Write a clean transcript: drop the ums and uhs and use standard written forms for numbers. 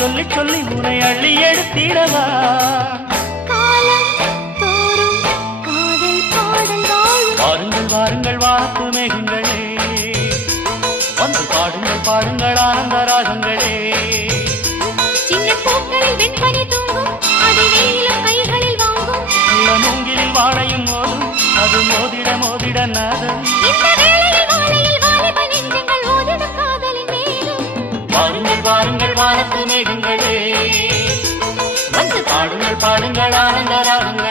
சொல்லி சொல்லி உனை அள்ளி எடுத்திடவா வாருங்கள் வாருங்கள் வாக்கு மேகங்களே வந்து பாடுங்கள் பாடுங்கள் ஆனந்த ராகங்களே சின்ன பூக்களில் வெண்பனி தூங்கும் அது வெயிலும் கைகளில் வாங்கும் மூங்கிலில் வாழையும் மோதும் அது மோதிட மோதிட நாதம் வாருங்கள் வாருங்கள் வானத்து மேகங்களே வந்து பாடுங்கள் பாடுங்கள் ஆனந்த ராகங்களே